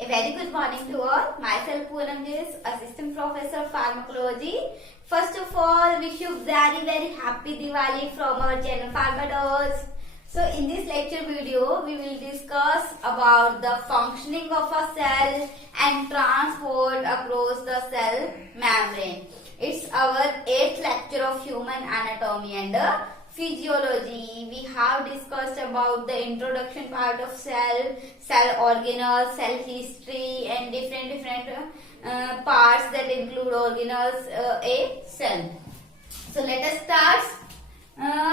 A very good morning to all. Myself Poonam is Assistant Professor of Pharmacology. First of all, wish you very happy Diwali from our channel Pharmadose. So in this lecture video, we will discuss about the functioning of a cell and transport across the cell membrane. It's our 8th lecture of human anatomy and physiology. We have discussed about the introduction part of cell organelles, cell history and different parts that include organelles, a cell. So let us start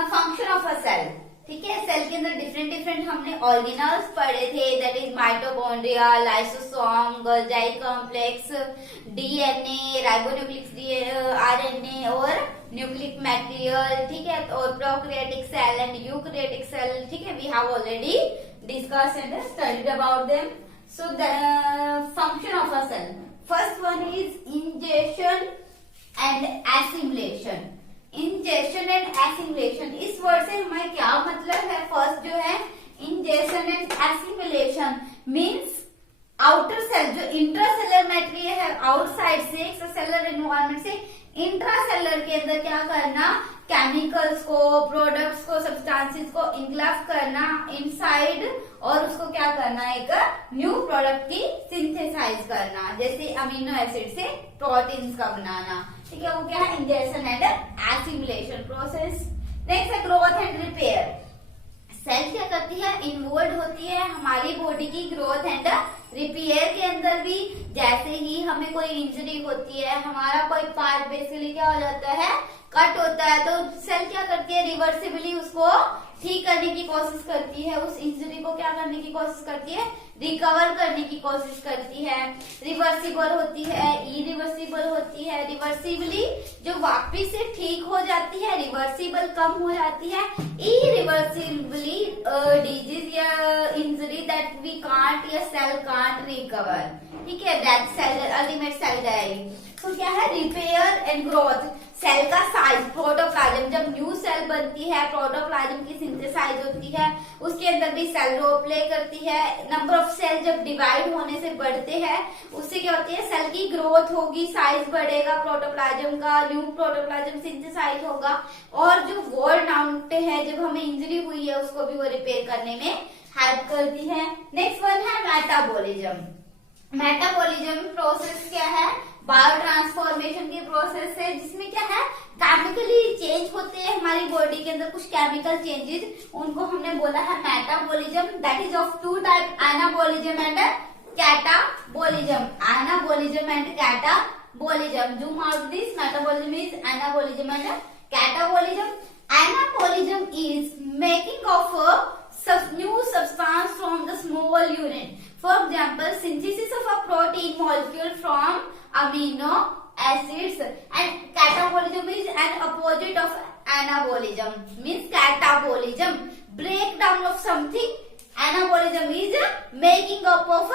function of a cell. ठीक है, cell के अंदर different हमने organelles पढ़े थे, that is mitochondria, lysosome, Golgi complex, DNA, ribonucleic RNA और nucleic material. ठीक है, और prokaryotic cell and eukaryotic cell. ठीक है, we have already discussed and studied about them. So the function of a cell, first one is ingestion and assimilation. Ingestion and assimilation, इस word से हमें क्या मतलब है? फर्स्ट जो है ingestion and assimilation means outer cell, जो intracellular material है आउटसाइड से एक्स्ट्रासेलर एनवायरनमेंट से इंट्रासेलर के अंदर क्या करना, केमिकल्स को, प्रोडक्ट्स को, सब्सटेंसेस को इंग्लफ करना इनसाइड और उसको क्या करना, एक न्यू प्रोडक्ट की सिंथेसाइज करना, जैसे अमीनो एसिड से प्रोटीन्स का बनाना. ठीक है, वो क्या है? Ingestion and assimilation process. Next है ग्रोथ एंड रिपेयर. सेल क्या करती है? इन्वॉल्व होती है हमारी बॉडी की ग्रोथ एंड रिपेयर के अंदर भी. जैसे ही हमें कोई इंजरी होती है, हमारा कोई पार्ट बेसिकली क्या हो जाता है, कट होता है, तो सेल क्या करती है? रिवर्सिबली उसको ठीक करने की कोशिश करती है, उस इंजरी को क्या करने की कोशिश करती है? रिकवर करने की कोशिश करती है. रिवर्सिबल होती है, इरिवर्सिबल होती है. रिवर्सिबली जो वापिस से ठीक हो जाती है, रिवर्सिबल कम हो जाती है. इरिवर्सिबली डिजीज या इंजरी दैट वी कांट या सेल कांट रिकवर. ठीक है, that cell ultimate cell dying. तो क्या है? Repair and growth. सेल का साइज, प्रोटोप्लाज्म, जब न्यू सेल बनती है, प्रोटोप्लाज्म की सिंथेसाइज होती है, उसके अंदर भी सेल रोल प्ले करती है. नंबर ऑफ सेल जब डिवाइड होने से बढ़ते हैं, उससे क्या होती है? सेल की ग्रोथ होगी, साइज बढ़ेगा प्रोटोप्लाज्म का, न्यू प्रोटोप्लाज्म सिंथेसाइज होगा और जो वॉर्न आउट है, जब हमें इंजरी हुई है, उसको भी वो रिपेयर करने में हेल्प करती है. नेक्स्ट वन है मेटाबॉलिज्म. मेटाबॉलिज्म प्रोसेस क्या है? बायो ट्रांसफॉर्मेशन की प्रोसेस है, जिसमें क्या है? केमिकली चेंज होते हैं हमारी बॉडी के अंदर, कुछ केमिकल चेंजेस, उनको हमने बोला है metabolism. That is of two type, anabolism and catabolism. Anabolism and catabolism. Zoom out this, metabolism is anabolism and catabolism. Anabolism is making of a new substance from the small unit. For example, synthesis of a protein molecule from amino acids. And catabolism is an opposite of anabolism. Means catabolism, breakdown of something. Anabolism is making up of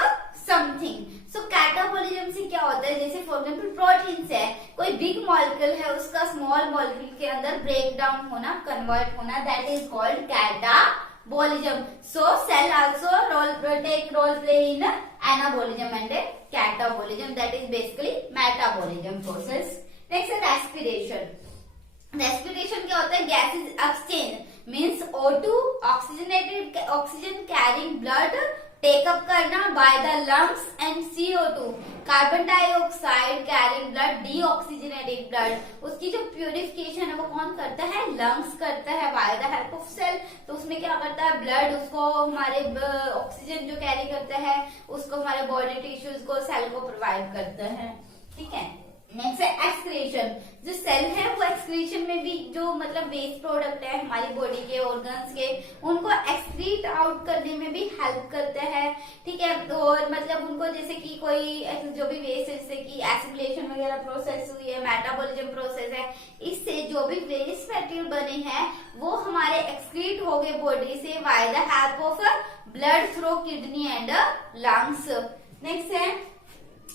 something. So catabolism से क्या होता है? जैसे for example proteins है, कोई big molecule है, उसका small molecule के अंदर ब्रेक डाउन होना, कन्वर्ट होना, that is called catabolism. So cell also take role play in anabolism and catabolism. That is basically metabolism process. Next है रेस्पिरेशन. रेस्पिरेशन क्या होता है? Gases exchange means O2, oxygen carrying blood take up करना by the lungs and CO2, carbon dioxide carrying blood, deoxygenated blood. उसकी जो purification है वो कौन करता है? लंग्स करता है by the help of cell. तो उसमें क्या करता है? ब्लड उसको हमारे ऑक्सीजन जो कैरी करता है, उसको हमारे बॉडी टिश्यूज को, सेल को प्रोवाइड करता है. ठीक है, नेक्स्ट है एक्सक्रीशन. जो सेल है वो एक्सक्रीशन में भी जो मतलब वेस्ट प्रोडक्ट है हमारी बॉडी के, ऑर्गन्स के, उनको एक्सक्रीट आउट करने में भी हेल्प करता है. ठीक है, और मतलब उनको जैसे कि कोई जो भी वेस्ट, जैसे कि एसिमिलेशन वगैरह प्रोसेस हुई है, मेटाबॉलिज्म प्रोसेस है, इससे जो भी वेस्ट मटेरियल बने हैं वो हमारे एक्सक्रीट हो गए बॉडी से bye the help of blood through kidney and lungs. Next है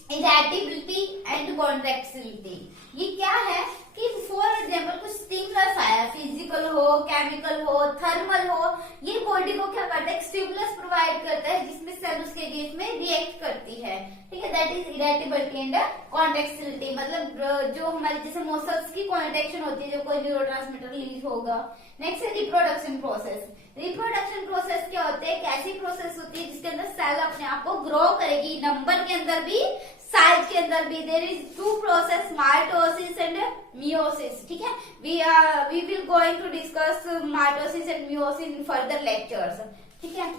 इरेटिबिलिटी एंड कॉन्ट्रेक्टिलिटी। ये क्या है कि फॉर एग्जाम्पल कुछ स्टिमुलस आया, फिजिकल हो, केमिकल हो, थर्मल हो, ये बॉडी को क्या करता है, स्टिमुलस प्रोवाइड करता है जिसमें सेल उसके अगेंस्ट में रिएक्ट करती है, ठीक है। That is irritability and contractility. मतलब जो हमारे जैसे मसल्स की कॉन्ट्रेक्शन होती है, जो कोई न्यूरोट्रांसमीटर रिलीज होगा। नेक्स्ट है रिप्रोडक्शन प्रोसेस। रिप्रोडक्शन प्रोसेस क्या होते हैं, एक ऐसी प्रोसेस होती है जिसके अंदर सेल अपने आप को ग्रो करेगी, नंबर के अंदर भी, साइज के अंदर भी। There is two process, mitosis and meiosis, ठीक है। We will going to discuss mitosis and meiosis in further lectures, ठीक है।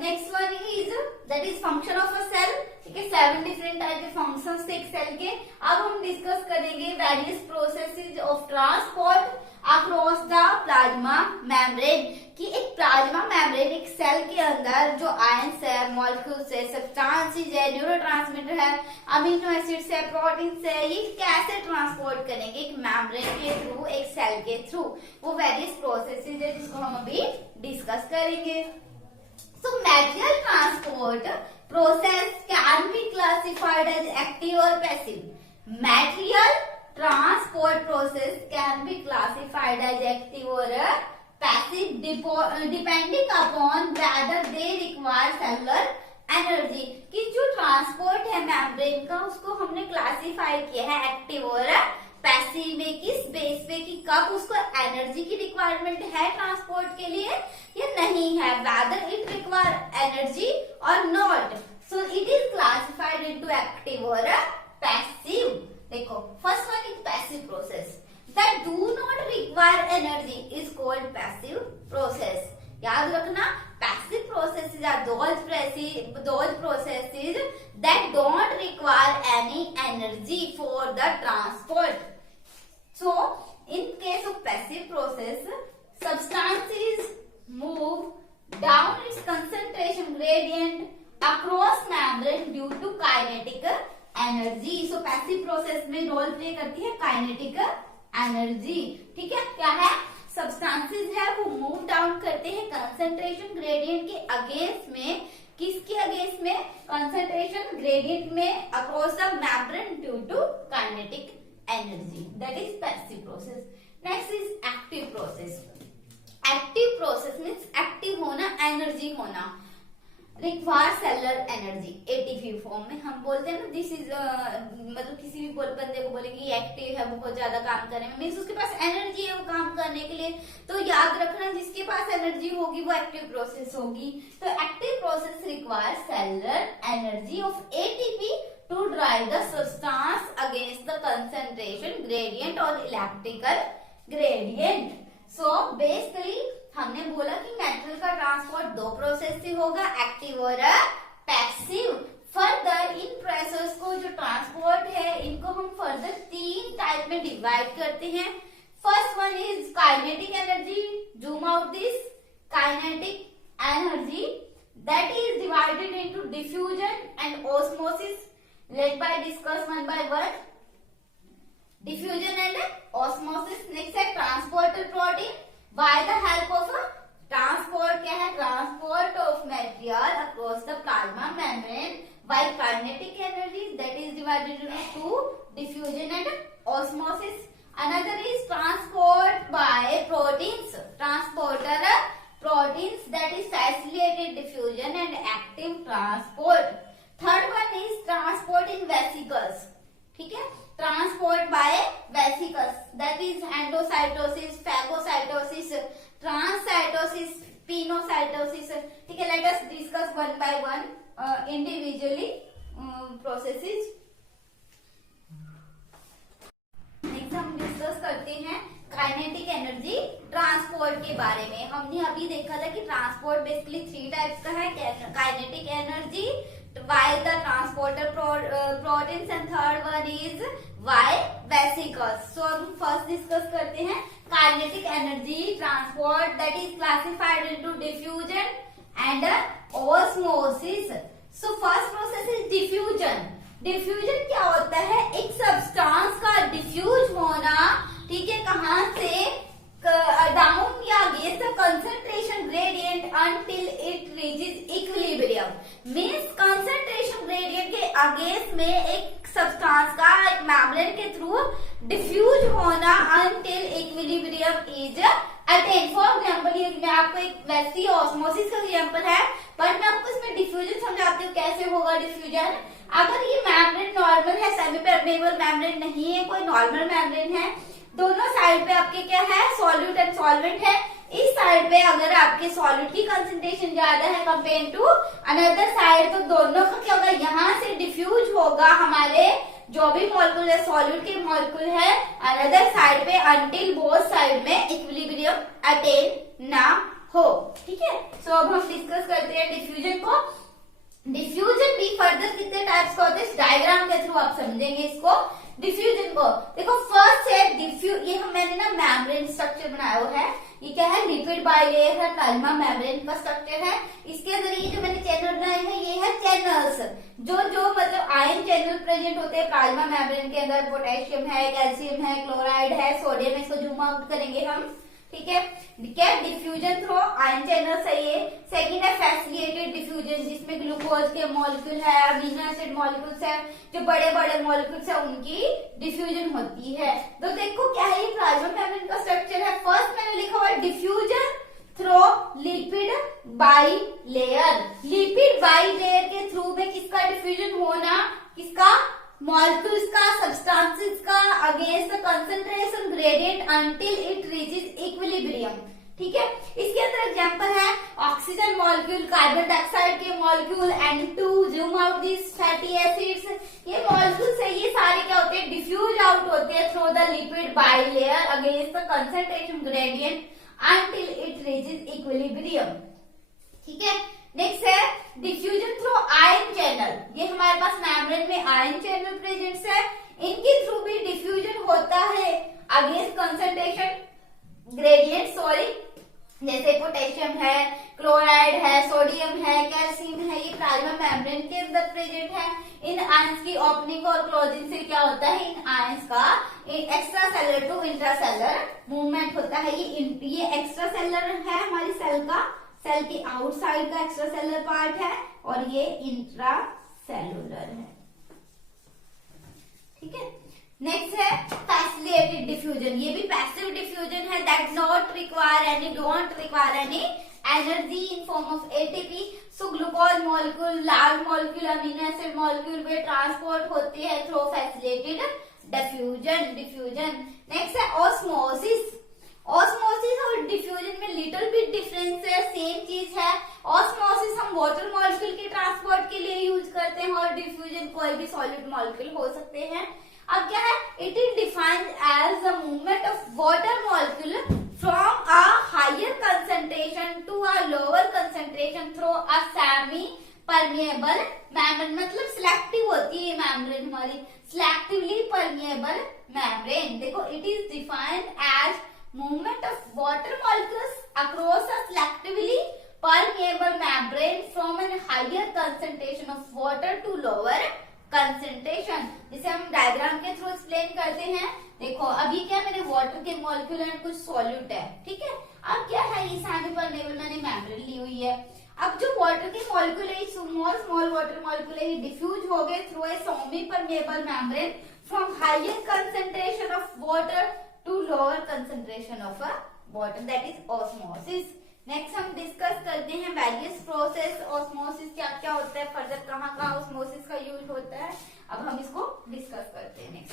Next one is that is function of a cell, ठीक है। 7 डिफरेंट टाइप के फंक्शंस थे एक सेल के। अब हम डिस्कस करेंगे various processes of transport across the plasma membrane, कि एक प्लाज्मा मेम्ब्रेन एक सेल के अंदर जो आयंस है, मॉलिक्यूल्स है, सब्सटेंसेस है, न्यूरोट्रांसमीटर है, अमीनो एसिड्स है, प्रोटीन्स है, ये कैसे ट्रांसपोर्ट करेंगे एक मेम्ब्रेन के थ्रू, एक सेल के थ्रू, वो वेरियस प्रोसेसेस है जिसको हम अभी डिस्कस करेंगे। So material transport process can be classified as active और passive. Material transport process can be classified as active or passive depending upon whether they require cellular energy। कि जो transport है membrane का उसको हमने क्लासिफाई किया है एक्टिव और पैसिव में, किस बेस पे कि कब उसको एनर्जी की रिक्वायरमेंट है ट्रांसपोर्ट के लिए या नहीं है, whether it require energy or not, so it is classified into active or passive। देखो first one is passive process that do not require energy is called passive process. याद रखना, passive processes are those processes that don't require any energy for the transport. So in case of passive process substances move down its concentration gradient across membrane due to kinetic energy. So passive process में role play करती है kinetic energy, ठीक है। क्या है, substances है वो move down करते हैं कंसंट्रेशन ग्रेडियंट के अगेंस्ट में, किसके अगेंस्ट में, कंसंट्रेशन ग्रेडियंट में across the membrane due to kinetic energy, that is passive process. Next is active process. Active process means active होना, एनर्जी होना, require cellular energy. ATP form में हम बोलते हैं ना, दिस इज मतलब किसी भी बंदे को बोलेंगे एक्टिव है, बहुत ज्यादा काम करने में, मीन्स उसके पास एनर्जी है वो काम करने के लिए। तो याद रखना, जिसके पास एनर्जी होगी वो एक्टिव प्रोसेस होगी। तो active process require cellular energy of ATP to drive the substance against the concentration gradient और इलेक्ट्रिकल ग्रेडियंट। सो बेसिकली हमने बोला कि मेटेरियल का ट्रांसपोर्ट दो प्रोसेस से होगा, एक्टिव और पैसिव। फर्दर इन प्रोसेस को जो ट्रांसपोर्ट है इनको हम फर्दर 3 टाइप में डिवाइड करते हैं। First one is kinetic energy. Zoom out this kinetic energy that is divided into diffusion and osmosis. Let by discuss one by one. Diffusion and osmosis. Next है transporter protein by the help of a transport, क्या है, transport of material across the plasma membrane by kinetic energy that is divided into 2, diffusion and osmosis. Another is transport by proteins, transporter proteins, that is facilitated diffusion and active transport. Third one is transport in vesicles, ठीक है, transport by vesicles, that is endocytosis, phagocytosis, transcytosis, pinocytosis, ठीक है। Let us discuss one by one individually processes. Next हम discuss करते हैं kinetic energy transport के बारे में। हमने अभी देखा था कि ट्रांसपोर्ट बेसिकली 3 टाइप्स का है, kinetic energy by the transporter proteins and third one is by vesicles. So हम first discuss करते हैं kinetic energy transport that is classified into diffusion and osmosis. So first process is diffusion. Diffusion क्या होता है, एक substance का diffuse होना, ठीक है, कहाँ से, डाउन या against the concentration gradient until it reaches equilibrium. Means concentration gradient के अगेंस्ट में एक सब्सटेंस का एक मेम्ब्रेन के थ्रू डिफ्यूज होना until equilibrium is attain. For example ये मैं आपको एक वैसी ऑस्मोसिस का एग्जाम्पल है, बट मैं आपको इसमें डिफ्यूजन समझाती हूँ कैसे होगा डिफ्यूजन। अगर ये मेम्ब्रेन नॉर्मल है, सेमी परमेबल मेम्ब्रेन नहीं है, कोई नॉर्मल मेम्ब्रेन है, दोनों साइड पे आपके क्या है, सॉल्यूट एंड सॉल्वेंट है। इस साइड पे अगर आपके सॉल्यूट की कंसंट्रेशन ज्यादा है कंपेयर टू अनदर साइड, तो दोनों का क्या होगा, यहाँ से डिफ्यूज होगा हमारे जो भी मॉलिक्यूल है, सॉल्यूट के मॉलिक्यूल है, अनदर साइड पे अनटिल बोथ साइड में इक्विलिब्रियम अटेन ना हो। ठीक है, सो अब हम डिस्कस करते हैं डिफ्यूजन को। डिफ्यूजन भी फर्दर कितने टाइप्स का होता है, इस डायग्राम के थ्रू आप समझेंगे इसको। डिफ्यूजन को देखो, फर्स्ट है डिफ्यूज, ये हम मैंने ना मेम्ब्रेन स्ट्रक्चर बनाया हुआ है, ये क्या है, लिपिड बाइलेयर है, प्लाज्मा मेम्ब्रेन का स्ट्रक्चर है। इसके अंदर ये जो मैंने चैनल बनाए हैं ये है चैनल्स, जो मतलब आयन चैनल प्रेजेंट होते हैं प्लाज्मा मेम्ब्रेन के अंदर। पोटेशियम है, कैल्शियम है, क्लोराइड है, सोडियम, इसको जूम आउट करेंगे हम। ठीक है, क्या डिफ्यूजन थ्रू आयन चैनल सही है। सेकेंड है फैसिलिटेटेड डिफ्यूजन, जिसमें ग्लूकोज के मॉलिक्यूल है, अमीनो एसिड मॉलिक्यूल्स है, जो बड़े बड़े मॉलिक्यूल्स है उनकी डिफ्यूजन होती है। तो देखो क्या है, ये प्लाज्मा मेम्ब्रेन का स्ट्रक्चर है। फर्स्ट मैंने लिखा हुआ diffusion through lipid bilayer. Lipid bilayer के थ्रू में किसका डिफ्यूजन होना, किसका, मॉलिक्यूल्स का, सब्सटेंसेस का against the concentration gradient until it reaches equilibrium. ठीक है, इसके अंदर एग्जांपल है ऑक्सीजन मॉलिक्यूल, कार्बन डाइऑक्साइड के molecule, N2, zoom out this fatty acids, ये मॉलिक्यूल्स है, ये सारे क्या होते हैं, डिफ्यूज आउट होते हैं through the lipid bilayer against the concentration gradient until it reaches equilibrium. ठीक है, नेक्स्ट है डिफ्यूजन थ्रू आयन चैनल। ये हमारे पास मेम्ब्रेन में आयन चैनल प्रेजेंट है, इनके थ्रू भी डिफ्यूजन होता है अगेंस्ट कंसंट्रेशन ग्रेडियंट, सॉरी, जैसे पोटेशियम है, क्लोराइड है, सोडियम है, कैल्शियम है, ये प्लाज्मा मेम्ब्रेन के अंदर प्रेजेंट है। इन आयंस की ओपनिंग और क्लोजिंग से क्या होता है, इन आयंस का extracellular to intracellular movement होता है। ये एक्स्ट्रा सेलर है हमारी सेल का, सेल के आउटसाइड का एक्स्ट्रा सेलुलर पार्ट है, और ये इंट्रा सेलुलर है। ठीक है, नेक्स्ट है फैसिलिटेटेड डिफ्यूजन। ये भी पैसिव डिफ्यूजन है, that don't require any energy in form of ATP. So glucose molecule, large molecule, amino acid molecule way transport होते हैं थ्रू फैसिलिटेटेड डिफ्यूजन। नेक्स्ट है ऑस्मोसिस। ऑस्मोसिस और डिफ्यूजन में little bit difference है, same चीज है। Osmosis हम water molecule के ट्रांसपोर्ट के लिए यूज करते हैं, और डिफ्यूजन कोई भी सॉलिड मॉलिक्यूल हो सकते हैं। अब क्या है, it is defined as the movement of water molecule from a higher concentration to a lower concentration through a semi permeable membrane. मतलब सिलेक्टिव होती है मेम्ब्रेन हमारी, सिलेक्टिवली परमिएबल मेम्ब्रेन। देखो, it is defined as movement of water molecules across a selectively permeable membrane from a higher concentration of water to lower concentration, जिसे हम diagram के through explain करते हैं। देखो, अभी क्या मैंने वाटर के मॉलिक्यूल एंड कुछ सॉल्यूट है, ठीक है। अब क्या है, ये सेमी परमेबल मैंने मेम्ब्रेन ली हुई है। अब जो वाटर के मॉलिक्यूल है, स्मॉल वाटर मॉलिक्यूल है, ये डिफ्यूज हो गए through a semi permeable membrane from higher concentration of water to lower concentration of a water, that is osmosis. Next हम डिस्कस करते हैं वेरियस प्रोसेस, ऑस्मोसिस क्या क्या होता है, फर्दर कहाँ ऑस्मोसिस का यूज होता है। अब हम इसको डिस्कस करते हैं।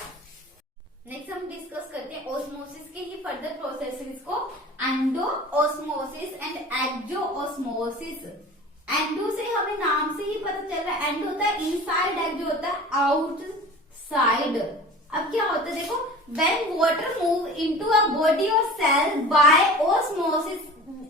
नेक्स्ट हम डिस्कस करते हैं ऑस्मोसिस के ही फर्दर प्रोसेसेस को, endo osmosis and exo osmosis. Endo से हमें नाम से ही पता चल रहा है, एंडो होता है इनसाइड, एक्सो होता है आउटसाइड। अब क्या होता है, देखो, when water move into a body or cell by osmosis,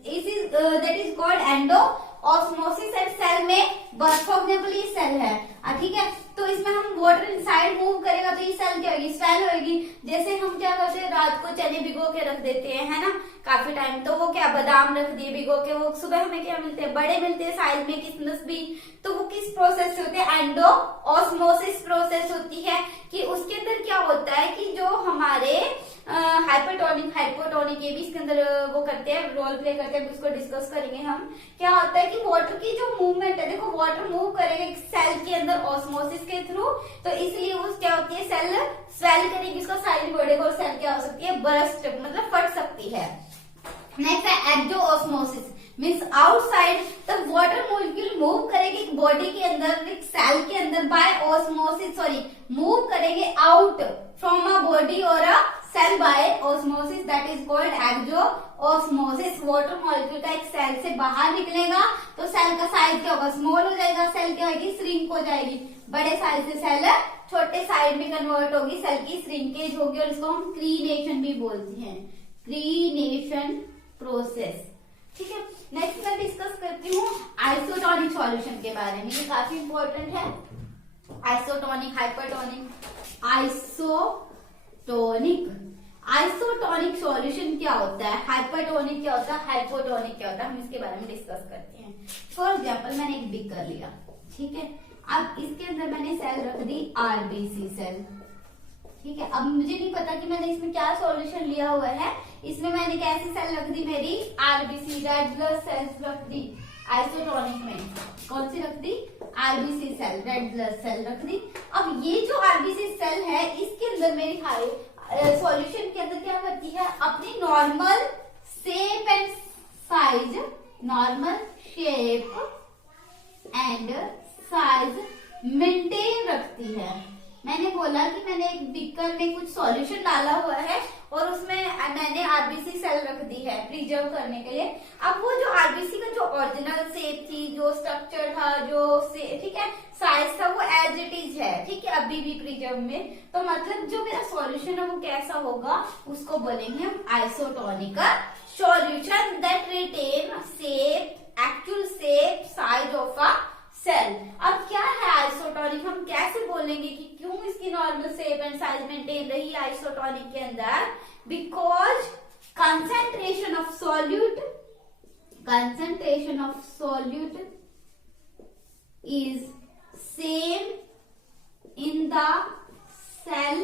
that is called endo-osmosis, and cell में बर्फ फॉर एग्जाम्पल ये सेल है, ठीक है। तो इसमें हम वाटर इनसाइड मूव करेगा तो ये सेल क्या होगी, सेल होगी। जैसे हम क्या करते हैं, रात को चने भिगो के रख देते हैं, है ना, काफी टाइम, तो वो क्या, बादाम रख दिए भिगो के, वो सुबह हमें क्या मिलते हैं, बड़े मिलते हैं साइज में, किसमिस भी। तो वो किस प्रोसेस से होते हैं, एंडो ऑस्मोसिस प्रोसेस होती है। कि उसके अंदर क्या होता है कि जो हमारे हाइपरटोनिक, हाइपोटोनिक, ये भी इसके अंदर वो करते हैं, रोल प्ले करते हैं, उसको डिस्कस करेंगे हम। क्या होता है कि वाटर की जो मूवमेंट है, देखो वाटर मूव करेगा एक सेल के अंदर ऑस्मोसिस के थ्रू, तो इसलिए वो क्या होती है, सेल स्वेल करेगी, उसका साइज बढ़ेगा और सेल क्या हो सकती है, बर्स्ट मतलब फट सकती है। नेक्स्ट है exosmosis, means outside the water molecule move करेगी बॉडी के अंदर, एक सेल के अंदर बाय ऑस्मोसिस, सॉरी मूव करेंगे आउट फ्रॉम अ बॉडी और a cell by osmosis, that is called exosmosis. Water molecule का एक सेल से बाहर निकलेगा तो सेल का साइज क्या होगा, स्मॉल हो जाएगा, सेल क्या होगी, श्रिंक हो जाएगी, बड़े साइज से सेल छोटे साइज में कन्वर्ट होगी, सेल की श्रिंकेज होगी और इसको हम क्रीनेशन भी बोलते हैं, क्रीनेशन प्रोसेस। ठीक है, नेक्स्ट मैं डिस्कस करती हूँ आइसोटोनिक सॉल्यूशन के बारे में, ये काफी इंपॉर्टेंट है। आइसोटोनिक, हाइपरटोनिक, आइसोटोनिक सॉल्यूशन क्या होता है, हाइपरटोनिक क्या होता है, हाइपोटोनिक क्या होता है, हम इसके बारे में डिस्कस करते हैं। फॉर एग्जाम्पल मैंने एक बीकर लिया, ठीक है, अब इसके अंदर मैंने सेल रख दी आरबीसी सेल, ठीक है। अब मुझे नहीं पता कि मैंने इसमें क्या सॉल्यूशन लिया हुआ है, इसमें मैंने कैसी सेल रख दी, मेरी आरबीसी रेड ब्लड सेल्स रख दी। आइसोटोनिक में कौन सी रख दी, RBC cell, red blood cell रख दी। अब ये जो आरबीसी सेल है, इसके अंदर मेरी सॉल्यूशन के अंदर क्या करती है, अपनी normal shape and size, normal shape and size maintain रखती है। मैंने बोला कि मैंने एक बीकर में कुछ सॉल्यूशन डाला हुआ है और उसमें मैंने आरबीसी सेल रख दी है प्रिजर्व करने के लिए। अब वो जो आरबीसी का जो ओरिजिनल शेप थी, जो स्ट्रक्चर था, जो ठीक है साइज था, वो एज इट इज है, ठीक है, अभी भी प्रिजर्व में। तो मतलब जो मेरा सॉल्यूशन है वो कैसा होगा, उसको बोलेंगे हम isotonic solution that retain shape, actual shape, size of a cell. अब क्या है आइसोटोनिक, हम कैसे बोलेंगे कि क्यों इसकी normal shape and size maintain रही है आइसोटोनिक के अंदर, because concentration of solute is same in the cell.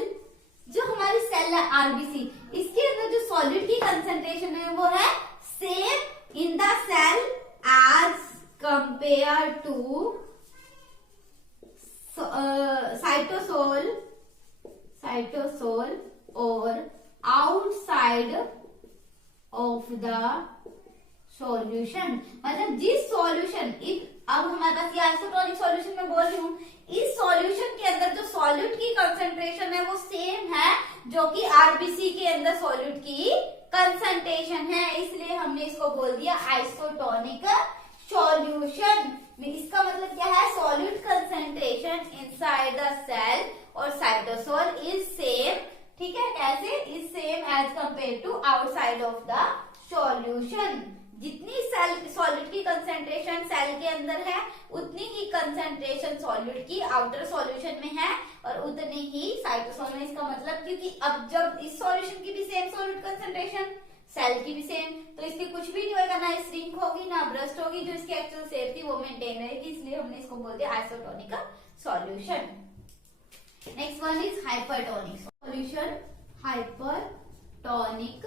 जो हमारी सेल है आरबीसी, इसके अंदर जो सॉल्यूट की कंसेंट्रेशन है वो है same in the cell as compare to cytosol और आउटसाइड ऑफ द सॉल्यूशन। मतलब जिस सॉल्यूशन, अब हमारे पास ये आइसोटोनिक सॉल्यूशन में बोल रही हूँ, इस सॉल्यूशन के अंदर जो सॉल्यूट की कंसंट्रेशन है वो सेम है जो कि आरबीसी के अंदर सॉल्यूट की कंसंट्रेशन है, इसलिए हमने इसको बोल दिया आइसोटोनिक सॉल्यूशन। इसका मतलब क्या है, solute concentration inside the cell और साइटोसोल इज सेम, ठीक है, कैसे, is same as compare to outside of the solution. जितनी सेल सॉल्यूट की कंसंट्रेशन सेल के अंदर है, उतनी ही कंसंट्रेशन सॉल्यूट की आउटर सॉल्यूशन में है और उतनी ही साइटोसोल में। इसका मतलब क्योंकि अब जब इस सॉल्यूशन की भी सेम सॉल्यूट कंसंट्रेशन, सेल की भी सेम, तो इसकी कुछ भी नहीं होगा, ना श्रिंक होगी ना ब्रस्ट होगी, जो इसकी एक्चुअल शेप थी वो मेंटेन रहेगी, इसलिए हमने इसको बोल दिया isotonic solution. Next one is hypertonic solution. Hypertonic,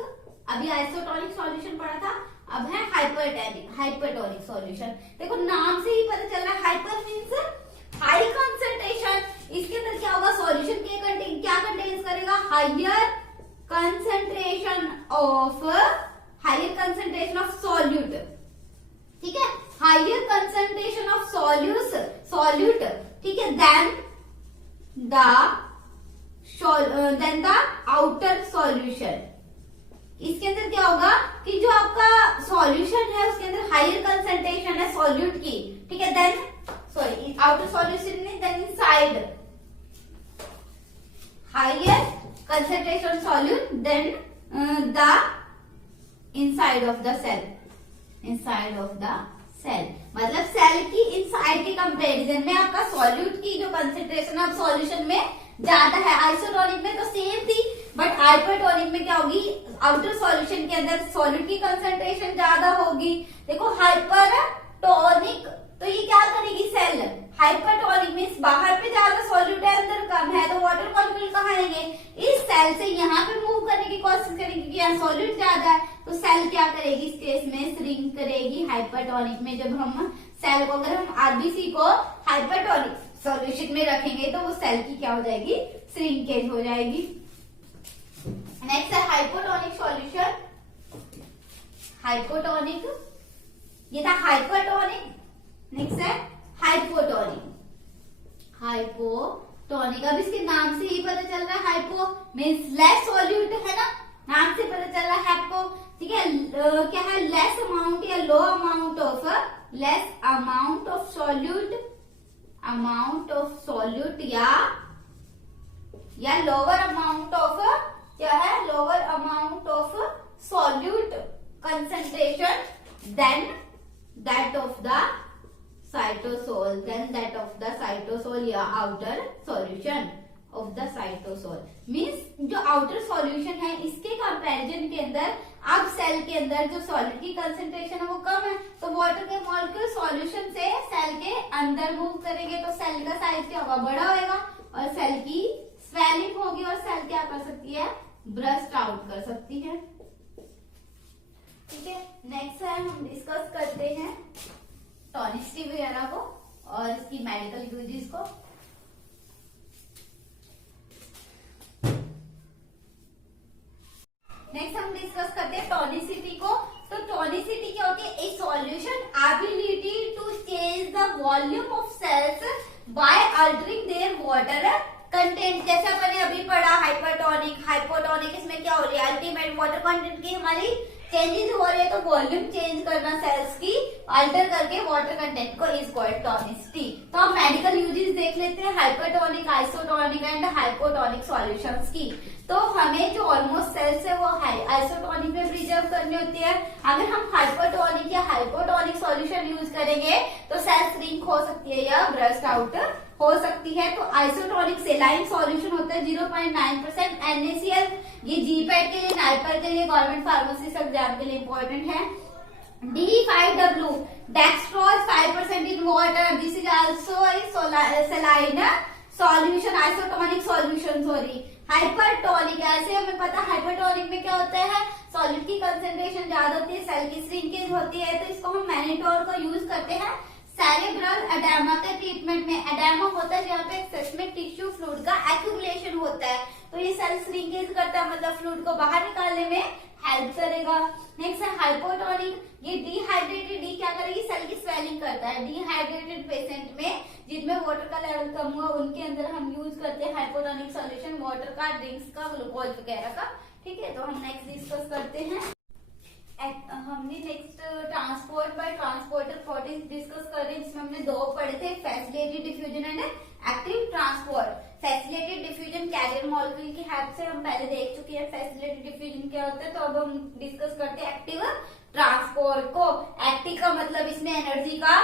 अभी आइसोटोनिक सॉल्यूशन पढ़ा था, अब है हाइपरटोनिक सॉल्यूशन। देखो नाम से ही पता चल रहा है, हाइपर मींस हाई कंसंट्रेशन। इसके अंदर क्या होगा, सॉल्यूशन के क्या कंटेन्स करेगा, हायर कंसंट्रेशन ऑफ सॉल्यूट, ठीक है, हायर कंसंट्रेशन ऑफ सॉल्यूट, ठीक है, देन द आउटर सॉल्यूशन। इसके अंदर क्या होगा कि जो आपका सॉल्यूशन है उसके अंदर हायर कंसंट्रेशन है सॉल्यूट की, ठीक है, देन सॉरी आउटर सॉल्यूशन में, then inside higher concentration solute then the inside of the cell, मतलब सेल की इनसाइड के कंपैरिजन में आपका सॉल्यूट की जो कंसेंट्रेशन अब सॉल्यूशन में ज्यादा है। आइसोटोनिक में तो सेम थी, बट हाइपरटोनिक में क्या होगी, आउटर सॉल्यूशन के अंदर सॉल्यूट की कंसेंट्रेशन ज्यादा होगी। देखो हाइपरटोनिक तो ये क्या करेगी सेल, हाइपरटोनिक मीन्स बाहर पे ज्यादा सॉल्यूट है अंदर कम है, तो वाटर मॉलिक्यूल कहाँ आएंगे, इस सेल से यहाँ पे मूव करने की कोशिश करेगी क्योंकि यहाँ सॉल्यूट ज्यादा है, तो सेल क्या करेगी इस केस में, श्रिंक करेगी हाइपरटोनिक में। जब हम सेल को, अगर हम आरबीसी को हाइपरटोनिक सॉल्यूशन में रखेंगे तो वो सेल की क्या हो जाएगी, श्रिंकेज हो जाएगी। नेक्स्ट है हाइपोटोनिक सॉल्यूशन, हाइपोटोनिक, ये था हाइपरटोनिक। नेक्स्ट है हाइपोटोनिक, हाइपोटोनिक। अब इसके नाम से ही पता चल रहा है, हाइपो मीन्स लेस सॉल्यूट है ना, नाम से पता चल रहा है हाइपो, ठीक है। क्या है, लेस अमाउंट या low amount of, less amount of solute, amount of solute या लोअर अमाउंट ऑफ, क्या है, lower amount of solute concentration than that of the cytosol, than that of the cytosol या outer solution of the cytosol. Means जो outer solution है इसके comparison के अंदर अब सेल के अंदर जो सॉलिड की कंसंट्रेशन है वो कम है, तो वाटर के मॉलिक्यूल सॉल्यूशन से सेल के अंदर मूव करेंगे तो सेल का साइज क्या होगा, बड़ा होगा और सेल की स्वेलिंग होगी और सेल क्या कर सकती है, ब्रस्ट आउट कर सकती है। ठीक है, नेक्स्ट है हम डिस्कस करते हैं टॉनिसिटी वगैरह को और इसकी मेडिकल यूजेस को। नेक्स्ट हम डिस्कस करते हैं टॉनिसिटी को। तो टॉनिसिटी क्या होती है, a solution ability to change the volume of cells by altering their water content. जैसे अपने अभी पढ़ा हाइपरटोनिक, हाइपोटोनिक, इसमें क्या हो रही है, अल्टीमेट वाटर कंटेंट की हमारी चेंजेस हो रहे हैं, तो वॉल्यूम चेंज करना सेल्स की, अल्टर करके वाटर कंटेंट को इज कॉल्ड टॉनिसिटी। तो हम मेडिकल यूजेस देख लेते हैं hypertonic, isotonic and hypotonic solutions की। तो हमें जो ऑलमोस्ट सेल्स है वो आइसोटोनिक में प्रिजर्व करनी होती है। अगर हम हाइपरटोनिक या हाइपोटोनिक सॉल्यूशन यूज करेंगे तो सेल श्रिंक हो सकती है या ब्रस्ट आउट हो सकती है। तो आइसोटोनिक सेलाइन सॉल्यूशन होता है 0.9% NaCl, ये जीपैट के लिए, नाइपर के लिए, गवर्नमेंट फार्मेसी एग्जाम के लिए इंपॉर्टेंट है। D5W dextrose 5% in water, this is also a saline solution, isotonic solution sorry। Hypertonic, ऐसे हमें पता हाइपरटोनिक में क्या होता है, सॉलिड की कंसेंट्रेशन ज्यादा होती है, सेल की श्रिंकेज होती है, तो इसको हम मैनिटोल को यूज करते हैं सेरेब्रल एडेमा के ट्रीटमेंट में। एडेमा होता है जहाँ पे सिस्टमिक टिश्यू फ्लूइड का एक्यूमुलेशन होता है, तो ये सेल श्रिंकेज करता है, मतलब फ्लूइड को बाहर निकालने में हेल्प करेगा। नेक्स्ट है हाइपोटोनिक, ये डिहाइड्रेटेड, डी क्या करेगी, सेल की स्वेलिंग करता है। डिहाइड्रेटेड पेशेंट में जिनमें वाटर का लेवल कम हुआ उनके अंदर हम यूज करते हैं हाइपोटोनिक सॉल्यूशन, वाटर का, ड्रिंक्स का, ग्लूकोज वगैरह का। ठीक है, तो हम नेक्स्ट डिस्कस करते हैं। हमने next transport bye transporter protein discuss कर रहे हैं, जिसमें हमने दो पढ़े थे, facilitated diffusion and active transport. Facilitated diffusion carrier molecule की हेल्प से हम पहले देख चुके हैं फैसिलिटेटेड डिफ्यूजन क्या होता है, तो अब हम डिस्कस करते हैं एक्टिव ट्रांसपोर्ट को। एक्टिव का मतलब इसमें एनर्जी का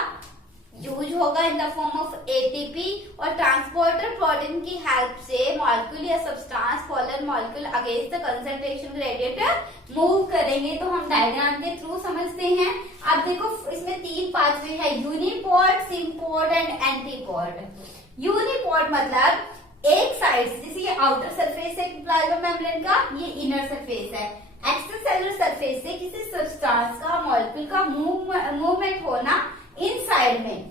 यूज होगा in the form of ATP, और ट्रांसपोर्टर प्रोटीन की हेल्प से मॉलिक्यूल या substance polar molecule against the concentration gradient move करेंगे। तो हम डायग्राम के थ्रू समझते हैं। अब देखो इसमें तीन पाथवे है, यूनिपोर्ट, सिंपोर्ट एंड एंटीपोर्ट। यूनिपोर्ट मतलब एक साइड, जैसे ये आउटर सरफेस है प्लाज्मा मेम्ब्रेन का, ये इनर सरफेस है। एक्स्ट्रासेलुलर सरफेस से किसी सब्सटेंस का, मॉलिक्यूल का मूवमेंट होना इनसाइड में,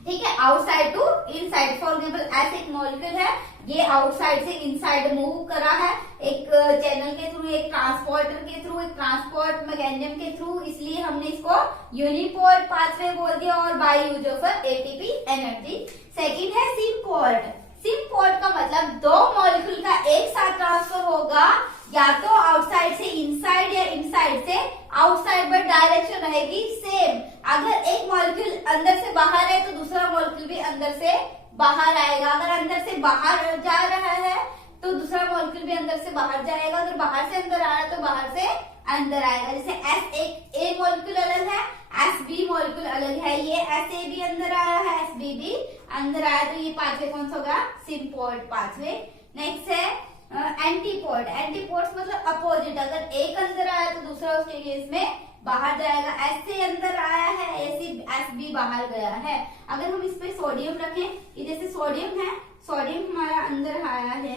ठीक है, outside to inside. For example ऐसे एक मॉलिक्यूल है, ये आउटसाइड से इनसाइड मूव करा है एक चैनल के थ्रू, एक ट्रांसपोर्टर के थ्रू, एक ट्रांसपोर्ट मैकेनिज्म के थ्रू, इसलिए हमने इसको यूनिपोर्ट पाथवे बोल दिया, और by use of ATP energy. Second है सिंपोर्ट। सिंपोर्ट का मतलब दो मॉलिक्यूल का एक साथ ट्रांसफर होगा, या तो आउटसाइड से इनसाइड या इनसाइड से आउटसाइड, बट डायरेक्शन रहेगी सेम। अगर एक मॉलिक्यूल अंदर से बाहर है तो दूसरा मॉलिक्यूल भी अंदर से बाहर आएगा। अगर अंदर से बाहर जा रहा है तो दूसरा मॉलिक्यूल भी अंदर से बाहर जाएगा। अगर बाहर से अंदर आ रहा है तो बाहर से अंदर आएगा। जैसे एस एक ए मॉलिक्यूल अलग है, एस बी मॉलिक्यूल अलग है, ये एस ए भी अंदर आया है, एस बी भी अंदर आया, तो ये पाथवे कौन सा होगा, सिंपोर्ट पाथवे। नेक्स्ट है एंटीपोर्ट। एंटीपोर्ट मतलब अपोजिट, अगर एक अंदर आया तो दूसरा उसके केस में बाहर जाएगा, ऐसे अंदर आया है, ऐसे एस बी बाहर गया है। अगर हम इस पे सोडियम रखें, कि जैसे सोडियम है, सोडियम हमारा अंदर आया है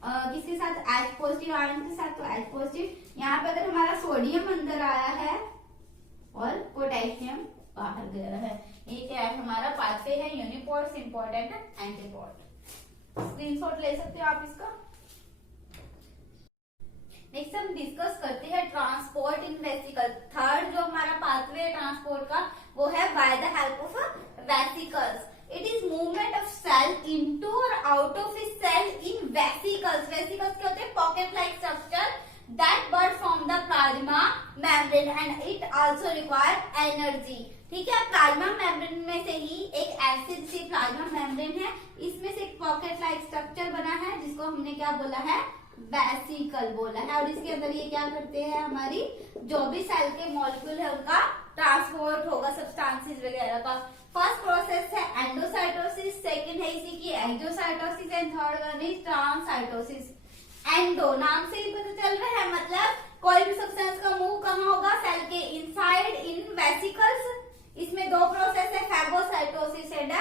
किसके साथ, एच पॉजिटिव आयन के साथ, तो एच पॉजिटिव। यहाँ पे अगर हमारा सोडियम अंदर आया है और पोटेशियम बाहर गया है, ये क्या है हमारा पाथवे है, यूनिपोर्ट, सिम्पोर्ट, एंटीपोर्ट। स्क्रीनशॉट ले सकते हो आप इसका। नेक्स्ट हम डिस्कस करते हैं ट्रांसपोर्ट इन वेसिकल। थर्ड जो हमारा पाथवे है ट्रांसपोर्ट का, वो है by the help of vesicles. It is movement of cell into और आउट ऑफ इस सेल इन वेसिकल्स। वेसिकल्स क्या होते हैं, pocket like structure that bud from the plasma membrane and it also require energy. ठीक है, plasma membrane में से ही एक एसिड सी प्लाज्मा मेम्ब्रेन है, इसमें से एक पॉकेट लाइक स्ट्रक्चर बना है जिसको हमने क्या बोला है, वेसिकल बोला है। और इसके अंदर ये क्या करते हैं, हमारी जो भी सेल के मॉलिक्यूल है उनका ट्रांसपोर्ट होगा, सब्सटेंसेस वगैरह का। फर्स्ट प्रोसेस है एंडोसाइटोसिस, सेकंड है इसी की exocytosis and third one is transcytosis. Endo नाम से ही पता चल रहा है, मतलब कोई भी सब्सटेंस का मूव कहाँ होगा, सेल के इनसाइड इन वेसिकल्स। इसमें दो प्रोसेस है, फैगोसाइटोसिस एंड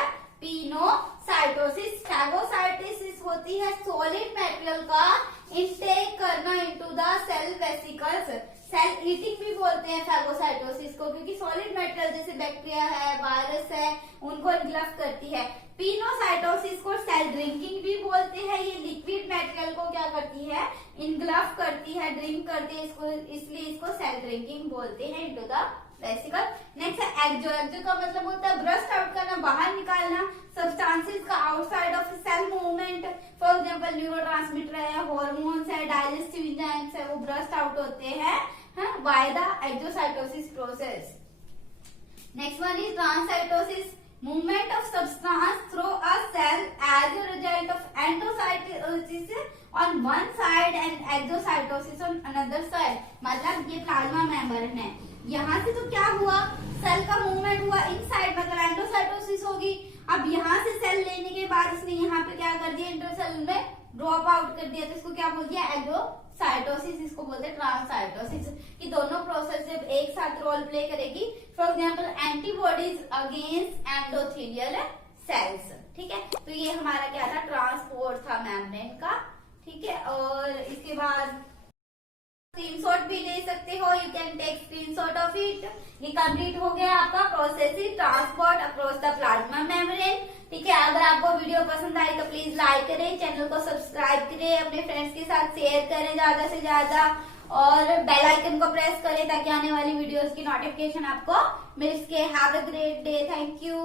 पिनोसाइटोसिस। फैगोसाइटोसिस होती है सॉलिड मटेरियल का इनटेक करना into the cell vesicles. Cell eating भी बोलते हैं फैगोसाइटोसिस को, क्योंकि सॉलिड मटेरियल जैसे बैक्टीरिया है, वायरस है, उनको इनग्लफ करती है। पिनोसाइटोसिस को सेल ड्रिंकिंग भी बोलते हैं, ये लिक्विड मटेरियल को क्या करती है, इनग्लफ करती है, ड्रिंक करती है इसको, इसलिए इसको सेल ड्रिंकिंग बोलते हैं इनटू द वेसिकल। नेक्स्ट है एक्सो। एक्सो का मतलब होता है ब्रस्ट आउट करना, बाहर निकालना सब्सटेंसेस का outside of cell movement. For example neurotransmitter है, हार्मोन्स है, डाइजेस्टिव एंजाइम्स है, वो ब्रस्ट आउट होते हैं by the exocytosis process. Next one is transcytosis, movement of substance through a cell as a result of endocytosis on one side and exocytosis on another side. मतलब ये plasma membrane है, यहाँ से तो क्या हुआ, सेल का मूवमेंट हुआ इनसाइड, मतलब एंडोसाइटोसिस होगी। अब यहाँ से सेल लेने के बाद इसने यहाँ पे क्या कर दिया, इंटरसेल में ड्रॉप आउट कर दिया, तो इसको क्या बोल दिया, एक्सोसाइटोसिस। इसको बोलते हैं ट्रांससाइटोसिस। कि दोनों प्रोसेस जब एक साथ रोल प्ले करेगी, for example antibodies against endothelial cells. ठीक है, तो ये हमारा क्या था, ट्रांसपोर्ट था मेम्ब्रेन का। ठीक है, और इसके बाद स्क्रीनशॉट भी ले सकते हो, you can take screenshot of it. ये कंप्लीट हो गया आपका processing transport across the plasma membrane. ठीक है, अगर आपको वीडियो पसंद आई तो प्लीज लाइक करें, चैनल को सब्सक्राइब करें, अपने फ्रेंड्स के साथ शेयर करें ज्यादा से ज्यादा, और बेल आइकन को प्रेस करें ताकि आने वाली वीडियोस की नोटिफिकेशन आपको मिल सके। Have a great day, thank you.